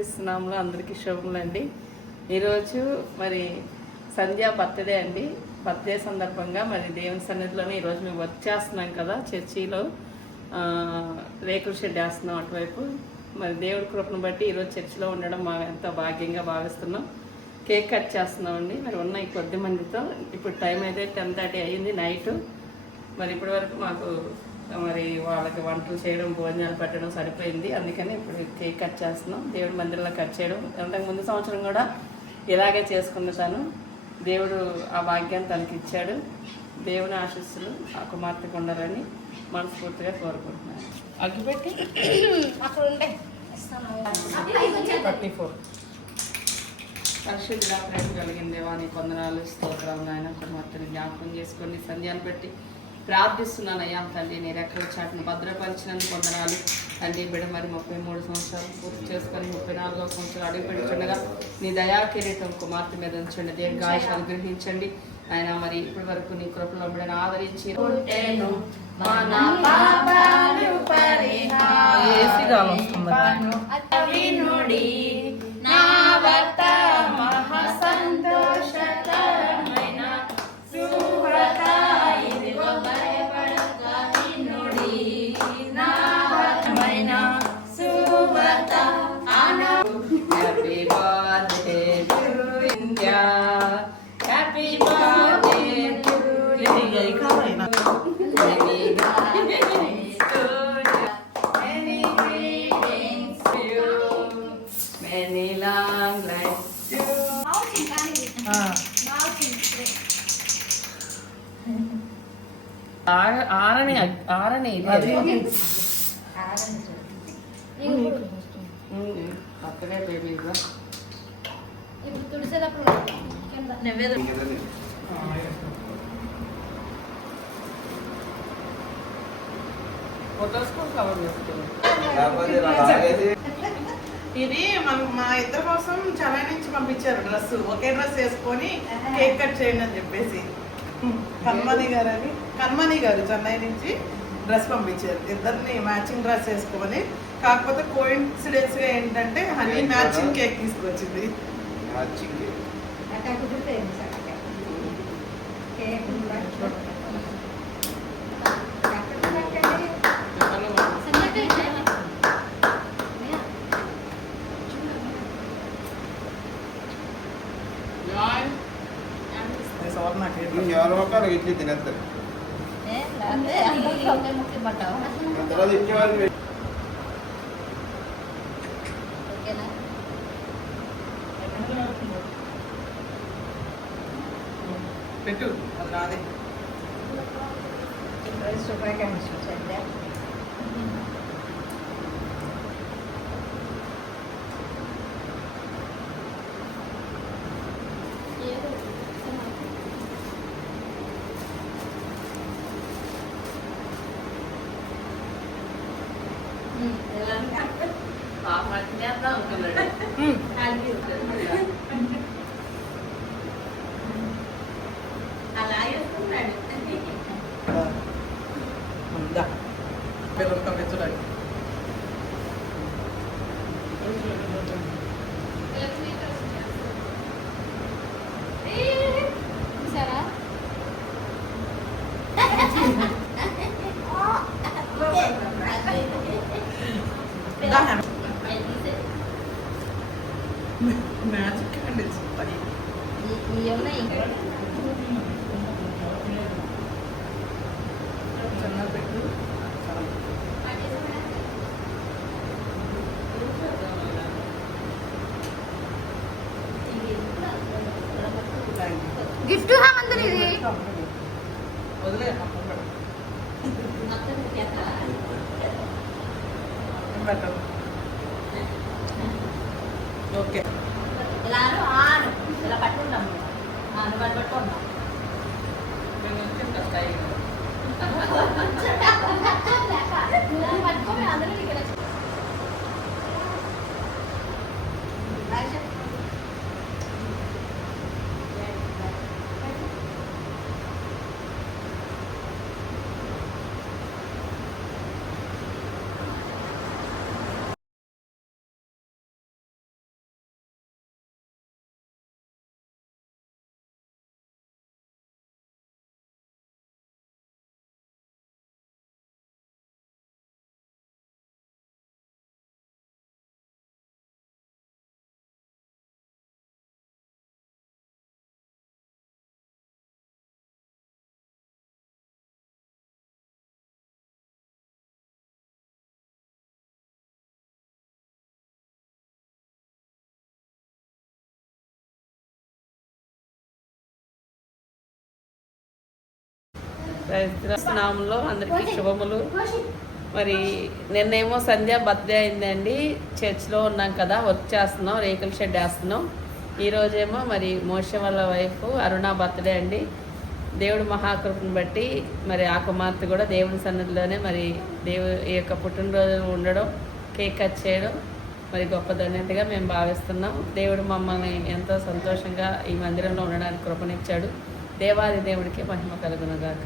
ఇస్తున్నాములు అందరికీ శుభములండి. ఈరోజు మరి సంధ్య బర్త్డే అండి. బర్త్డే సందర్భంగా మరి దేవుని సన్నిధిలోనే ఈరోజు మేము వర్క్ చేస్తున్నాం కదా, చర్చిలో రేకుల షెడ్ వేస్తున్నాం అటువైపు. మరి దేవుడి కృపను బట్టి ఈరోజు చర్చిలో ఉండడం మా ఎంతో భాగ్యంగా భావిస్తున్నాం. కేక్ కట్ చేస్తున్నామండి. మరి ఉన్న ఈ కొద్ది మందితో ఇప్పుడు టైం అయితే 10:30 అయ్యింది నైట్. మరి ఇప్పటి వరకు మాకు మరి వాళ్ళకి వంటలు చేయడం, భోజనాలు పెట్టడం సరిపోయింది. అందుకని ఇప్పుడు కేక్ కట్ చేస్తున్నాం. దేవుడి మందిరంలో కట్ చేయడం అంతకు ముందు సంవత్సరం కూడా ఇలాగే చేసుకున్నాను. దేవుడు ఆ భాగ్యాన్ని తనకి ఇచ్చాడు. దేవుని ఆశీస్సులు ఆ కుమార్తెకు ఉండాలని మనస్ఫూర్తిగా కోరుకుంటున్నాను. అగ్గిపెట్టి 34 పరిశుద్ధ ప్రేమ కలిగిన దేవాన్ని కొందనాలు స్తోత్రం. నాయన కుమార్తెని జ్ఞాపకం చేసుకొని సంధ్యాన్ని బట్టి ప్రార్థిస్తున్నాను. అయ్యా తండ్రి, నీ రెక్కల చాటును భద్రపరిచినందుకు వందనాలు తండ్రి. బిడ్డ మరి 33 సంవత్సరాలు పూర్తి చేసుకొని 34వ సంవత్సరాలు అడుగు పెడుతుండగా నీ దయా కిరీటం కుమార్తె మీద ఉంచండి. దీర్ఘాయుష్ అనుగ్రహించండి ఆయన. మరి ఇప్పటి వరకు నీ కృపలో బిడ్డను ఆదరించి Happy birthday to India. Happy birthday to you. Many greetings to you. Many long lives to you. ఆరని అక్కడే బేబీ ఇప్పుడు తుడిసేటప్పుడు ఫొటోస్ కూడా కవర్ చేస్తుంది. ఇది మా ఇద్దరి కోసం చెన్నై నుంచి పంపించారు డ్రెస్. ఒకే డ్రెస్ వేసుకొని కేక్ కట్ చేయండి అని చెప్పేసి కన్మణి గారు చెన్నై నుంచి డ్రెస్ పంపించారు. ఇద్దరిని మ్యాచింగ్ డ్రెస్ వేసుకొని. కాకపోతే కోఇన్సిడెన్స్ గా ఏంటంటే హనీ మ్యాచింగ్ కేక్ తీసుకొచ్చింది. ఎవరో ఒకరు ఇడ్లీ తినేస్తారు. పెట్టు అది రాదే. పిల్లలు పెంచడానికి మ్యాజిక్ క్యాండిల్స్ చిన్న పెట్టు. గిఫ్ట్ వదిలే పెట్టు. ఓకే ఇలా పట్టుకుంటాము పట్టుకుంటాం. నామంలో అందరికీ శుభములు. మరి నిన్నేమో సంధ్య బర్త్డే అయిందండి. చర్చ్లో ఉన్నాం కదా, వర్క్ చేస్తున్నాం, రేకుల షెడ్ వేస్తున్నాం. ఈరోజేమో మరి మోష వాళ్ళ వైఫ్ అరుణ బర్త్డే అండి. దేవుడు మహాకృపను బట్టి మరి ఆ కుమార్తె కూడా దేవుని సన్నిధిలోనే మరి ఈ యొక్క పుట్టినరోజు ఉండడం, కేక్ కట్ చేయడం మరి గొప్ప ధన్యతగా మేము భావిస్తున్నాం. దేవుడు మమ్మల్ని ఎంతో సంతోషంగా ఈ మందిరంలో ఉండడానికి కృపనిచ్చాడు. దేవాది దేవుడికి మహిమ కలుగునుగాక.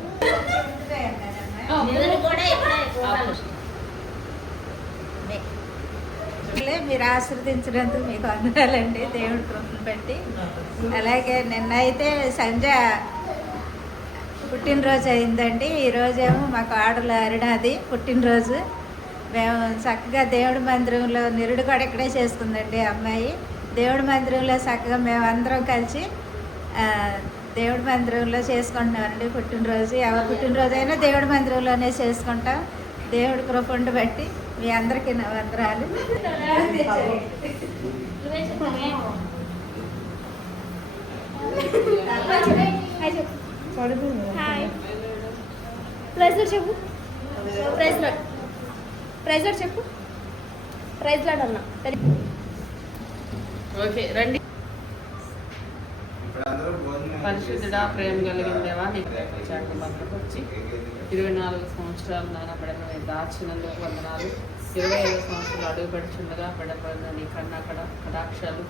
మీరు ఆశీర్వదించినందుకు మీకు వందనాలండి, దేవుడి కృపను బట్టి. అలాగే నిన్నైతే సంధ్య పుట్టినరోజు అయిందండి. ఈరోజేమో మాకు ఆడల అరుణాది పుట్టినరోజు. మేము చక్కగా దేవుడి మందిరంలో నిరుడు కూడా ఇక్కడే చేసుకుందండి అమ్మాయి. దేవుడి మందిరంలో చక్కగా మేము అందరం కలిసి దేవుడి మందిరంలో చేసుకుంటున్నామండి పుట్టినరోజు. ఎవరు పుట్టినరోజు అయినా దేవుడి మందిరంలోనే చేసుకుంటాం. దేవుడి కృపను బట్టి మీ అందరికీ నా వందనాలు. చెప్పు, ప్రైజ్ చెప్పు, ప్రైజ్ లాడ్ అన్నా. ఓకే రండి. ఇప్పుడు అందరూ భోజనం పరిశుద్ధుడా, ప్రేమ కలిగిన దేవా, నీకు భద్రకు వచ్చి 24 సంవత్సరాలు నాన్న బిడ్డను దాచినందుకు వందనాలు. 25వ సంవత్సరాలు అడుగు పెడుచుండగా బిడ్డపడిన నీ కటాక్షాలు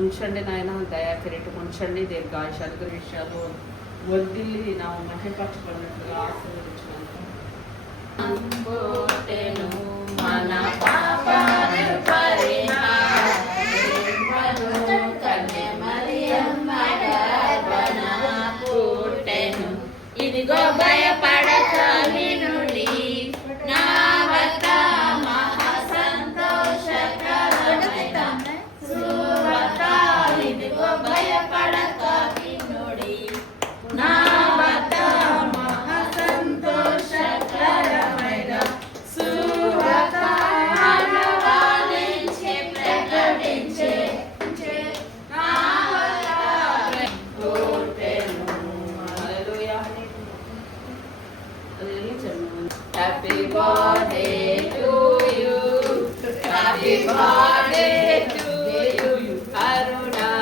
ఉంచండి నాయన. దయా కిరీటం ఉంచండి. దీర్ఘాయుషాలు విషయాలు వద్దిల్లి నా మహిపరచబడినట్లుగా ఆశీర్వదించినందుకు మన పాపాలను ఇదిగో భయపడక వినుడి నా వద్ద మహా సంతోషకరమైన సువార్త. ఇదిగో భయపడక వినుడి నా వద్ద మహా సంతోషకరమైన సువార్త. ఆహ్వానించి ప్రకటించే నా వద్ద పుట్టెను. హల్లెలూయా. Happy birthday to you. Happy birthday to you, Aruna.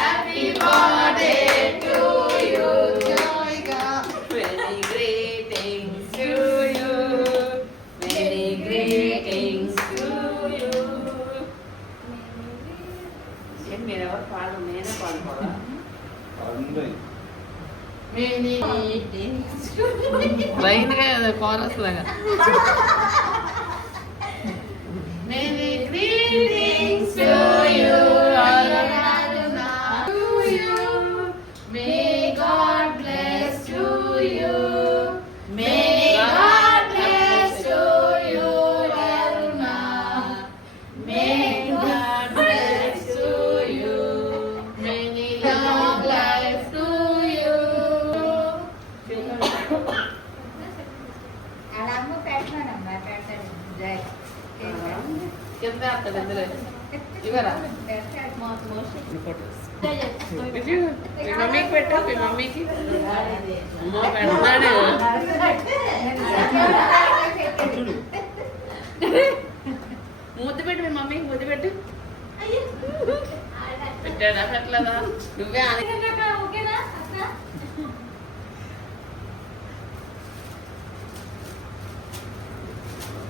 Happy birthday to you. Many greetings to you. Many greetings to you. ఏం మీరెవరు పాడు, నేనే పాడుకోవాలా? అందరూ లైన్ గా కోరస్ లాగా. Many greetings to you, Aruna, to you. May God bless to you. May God bless to you, Aruna. May God bless to you. Many long life to you. అలా అమ్మ పెట్టమనమ్మా, పెట్టండి. కింద అక్కడ ఇందులో ఇవరా మీ మమ్మీకి పెట్టు, మీ మమ్మీకి. అమ్మో పెడతాడు. ముద్దు పెట్టు, మీ మమ్మీకి ముద్దు పెట్టు. పెట్టాడా పెట్టలేదా? నువ్వే అని. ఓకేనా అక్క?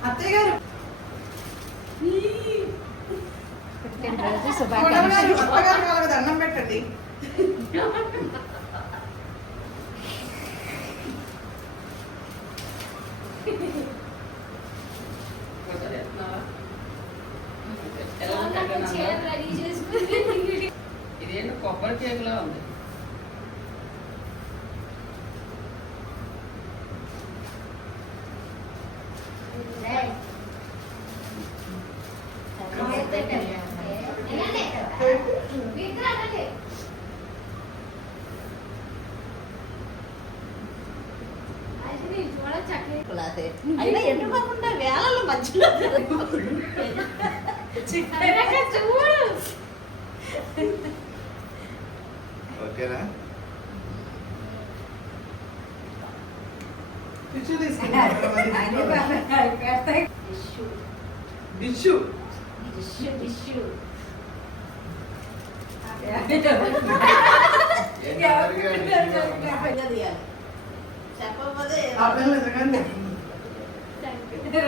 అత్తయ్య గారు పుట్టినరోజు శుభాకాంక్షలు. అత్తగారు వాళ్ళకి దండం పెట్టండి. ఇదేంటి కొబ్బరి కేకులా ఉంది. అయినా ఎటు కాకుండా వేళలో మధ్యలో ఓకేనా? టిష్యూ అన్ని తీసుకున్నాను పెడతాయి. టిష్యూ ఆ పిల్ల నిజంగానే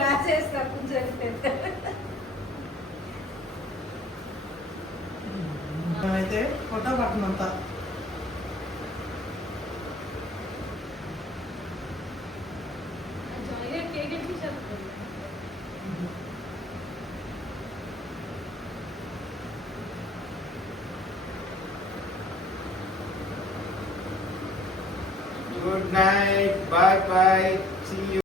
రాసేస్తా కొంచెం అయితే ఫోటో పట్టనంత కేక్ ఎట్టి చేస్తాను Good night. Bye bye. See you.